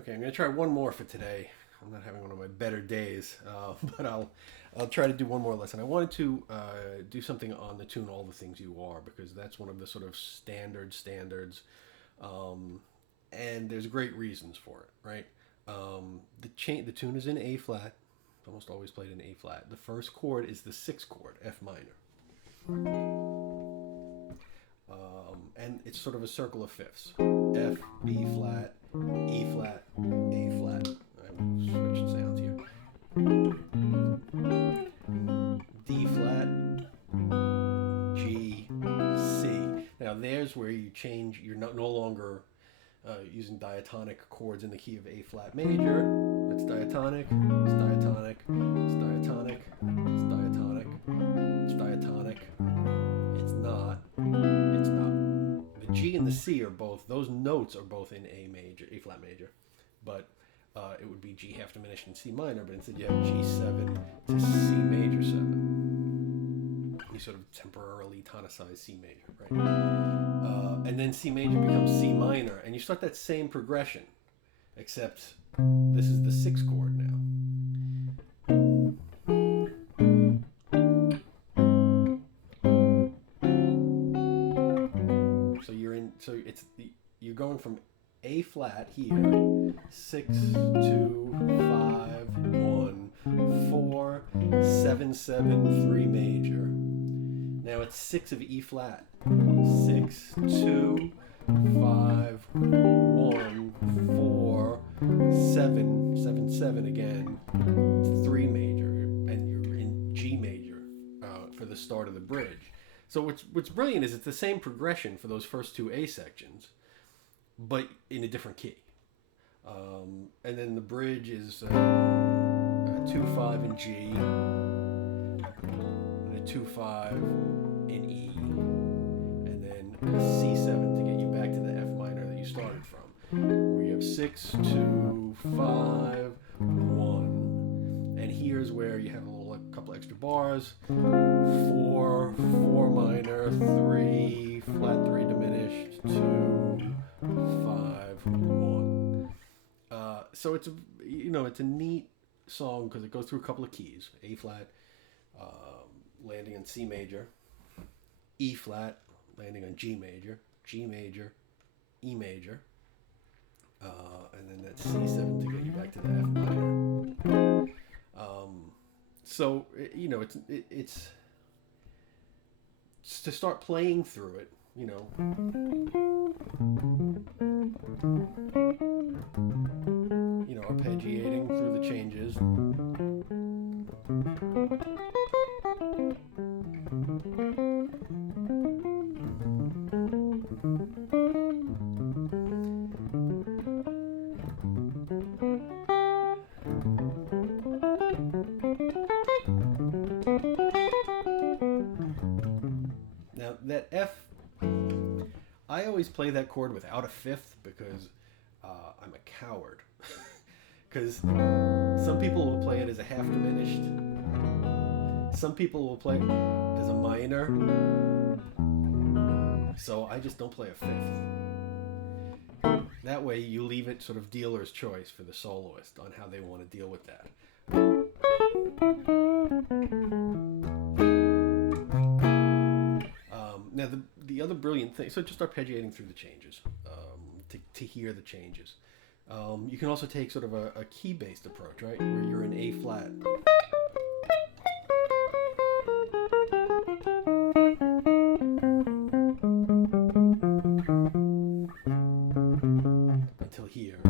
Okay, I'm gonna try one more for today. I'm not having one of my better days, but I'll try to do one more lesson. I wanted to do something on the tune "All the Things You Are" because that's one of the sort of standards, and there's great reasons for it, right? The tune is in A flat. It's almost always played in A flat. The first chord is the sixth chord, F minor, and it's sort of a circle of fifths: F, B flat, E flat, A flat. I will switch sounds here. D flat, G, C. Now there's where you change. You're no longer using diatonic chords in the key of A flat major. It's diatonic. It's diatonic. It's diatonic. It's diatonic. It's diatonic. It's not. It's not. The G and the C are both. Those notes are both in A major, A flat major, but it would be G half diminished in C minor. But instead you have G7 to C major 7. You sort of temporarily tonicize C major, right? And then C major becomes C minor, and you start that same progression, except this is the sixth chord now. You're going from A flat here, 6, 2, 5, 1, 4, 7, 7, 3 major. Now it's 6 of E flat. 6, 2, 5, 1, 4, 7, 7, 7 again. 3 major, and you're in G major for the start of the bridge. So what's brilliant is it's the same progression for those first two A sections, but in a different key. And then the bridge is 2-5 in G, and a 2-5 in E, and then a C7 to get you back to the F minor that you started from, where you have 6, 2, 5, 1. And here's where you have a couple extra bars. 4, 4 minor, 3, flat 3 diminished, 2, 5, 1. So it's a neat song because it goes through a couple of keys: A flat, landing on C major; E flat, landing on G major; G major, E major, and then that C7 to get you back to the F minor. So it's to start playing through it. Arpeggiating through the changes. Now that F, I always play that chord without a fifth because I'm a coward. Because some people will play it as a half diminished. Some people will play it as a minor. So I just don't play a fifth. That way you leave it sort of dealer's choice for the soloist on how they want to deal with that. Now the other brilliant thing, so just arpeggiating through the changes, to hear the changes. You can also take sort of a key-based approach, right? Where you're in A flat. Until here.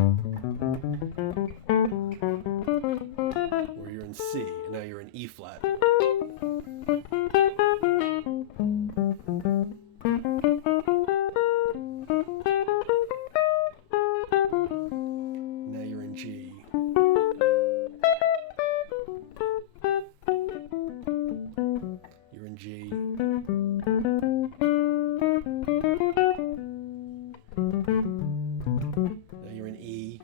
Where you're in C, and now you're in E flat. G. You're in G. Now you're in E.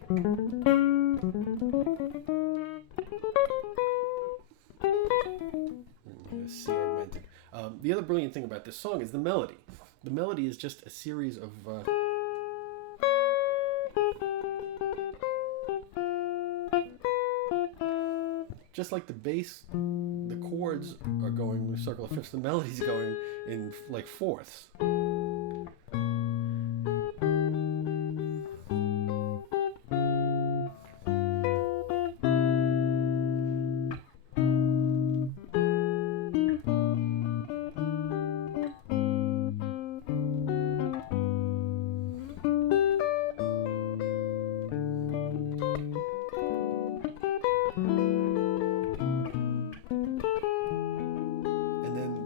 C augmented. The other brilliant thing about this song is the melody. The melody is just a series of just like the bass, the chords are going in circle of fifths, the melody's going in like fourths.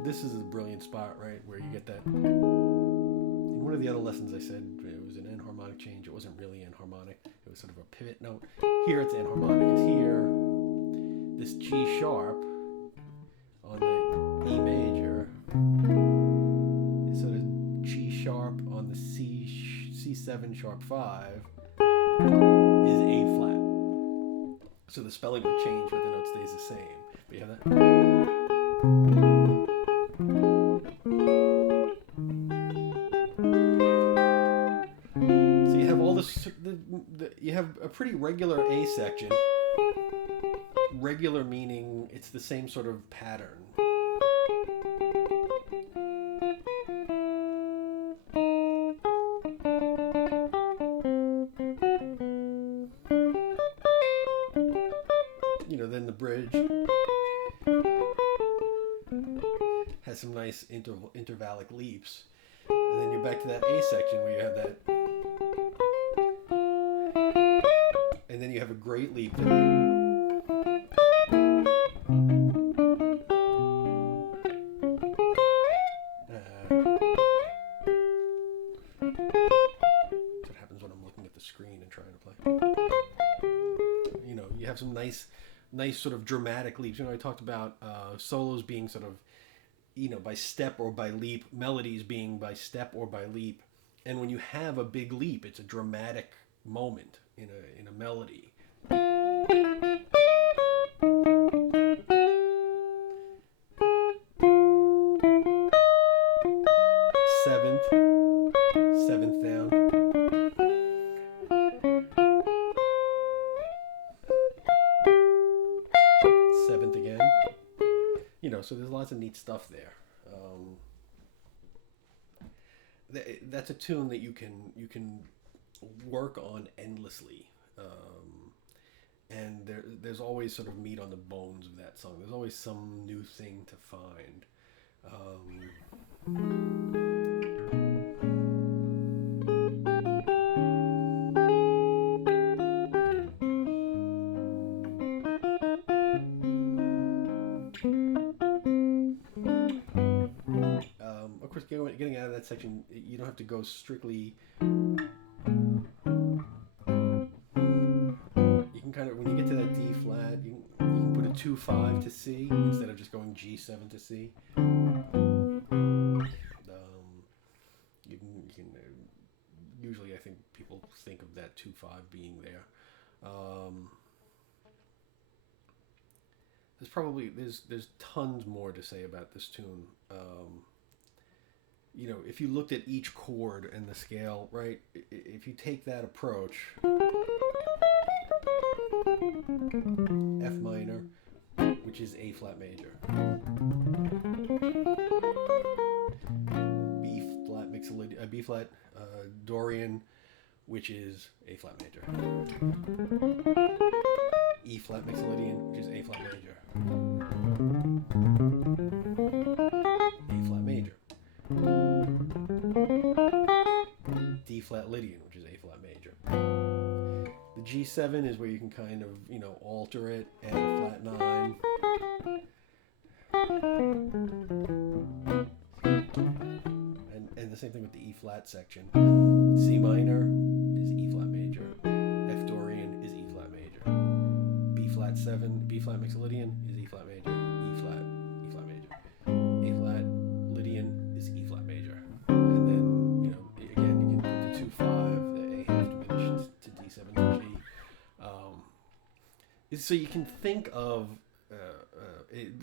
This is a brilliant spot, right, where you get that. In one of the other lessons I said it was an enharmonic change. It wasn't really enharmonic. It was sort of a pivot note. Here it's enharmonic. It's here, this G sharp on the E major is sort of G sharp on the C7 sharp 5 is A flat. So the spelling would change, but the note stays the same. But you have that. You have a pretty regular A section. Regular meaning it's the same sort of pattern. Then the bridge has some nice intervallic leaps. And then you're back to that A section where you have that. And then you have a great leap. So what happens when I'm looking at the screen and trying to play. You have some nice sort of dramatic leaps. I talked about solos being sort of, by step or by leap, melodies being by step or by leap. And when you have a big leap, it's a dramatic moment in a melody. Seventh down. Seventh again. So there's lots of neat stuff there. That's a tune that you can work on endlessly, and there's always sort of meat on the bones of that song. There's always some new thing to find. Of course, getting out of that section, you don't have to go strictly. You can kind of, when you get to that D flat, you can put a 2-5 to C instead of just going G7 to C. You can usually, I think people think of that 2-5 being there. There's tons more to say about this tune. If you looked at each chord and the scale, right? If you take that approach, F minor, which is A flat major, B flat Dorian, which is A flat major, E flat Mixolydian, which is A flat major, A flat major, D flat Lydian, which is A flat major. The G7 is where you can kind of, alter it, add a flat 9. And the same thing with the E flat section. C minor is E flat major. F Dorian is E flat major. B flat 7, B flat Mixolydian is E flat major. E flat major. A flat Lydian is E flat major. And then, again, you can do the 2-5, the A half diminished to D7 to G. So you can think of,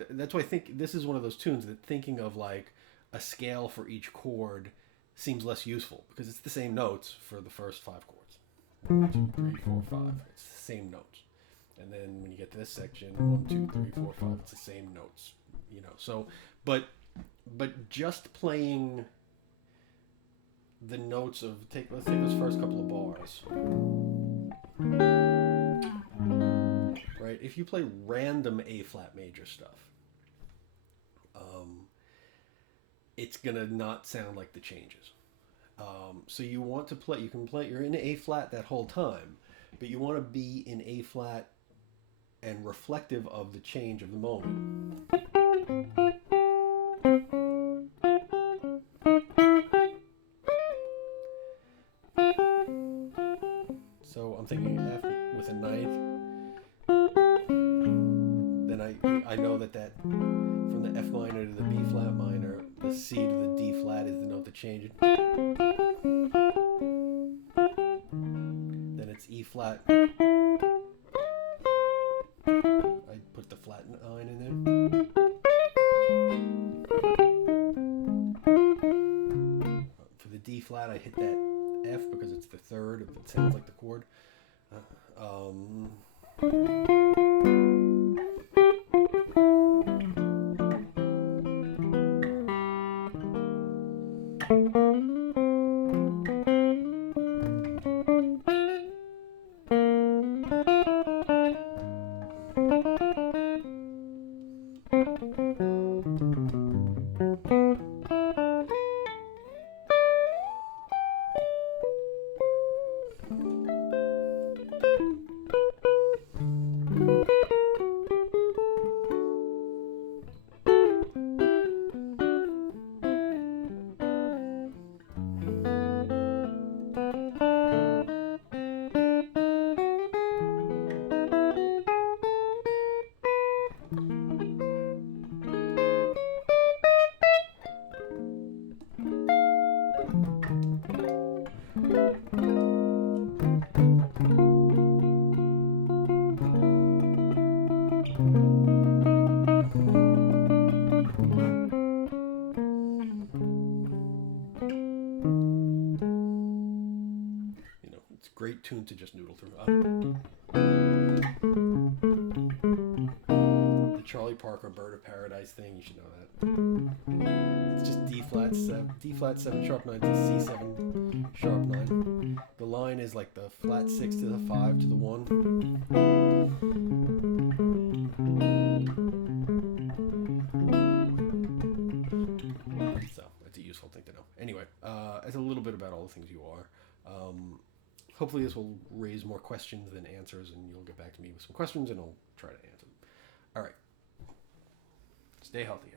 that's why I think this is one of those tunes that thinking of like a scale for each chord seems less useful because it's the same notes for the first 5 chords. 1, 2, 3, 4, 5. It's the same notes. And then when you get to this section, 1, 2, 3, 4, 5, it's the same notes, you know. So, but just playing the notes of let's take those first couple of bars, right? If you play random A flat major stuff, it's gonna not sound like the changes. So you want to play. You can play. You're in A flat that whole time, but you want to be in A flat and reflective of the change of the moment. So I'm thinking F with a ninth. Then I know that from the F minor to the B flat minor, the C to the D flat is the note that changes. Then it's E flat. I put the flat 9 in there. For the D flat, I hit that F because it's the third. It sounds like the chord. Great tune to just noodle through. The Charlie Parker Bird of Paradise thing, you should know that. It's just D flat 7 sharp 9 to C7 sharp 9. The line is like the flat 6 to the 5 to the 1. So that's a useful thing to know. Anyway, it's a little bit about all the things you are. Hopefully this will raise more questions than answers, and you'll get back to me with some questions, and I'll try to answer them. All right. Stay healthy.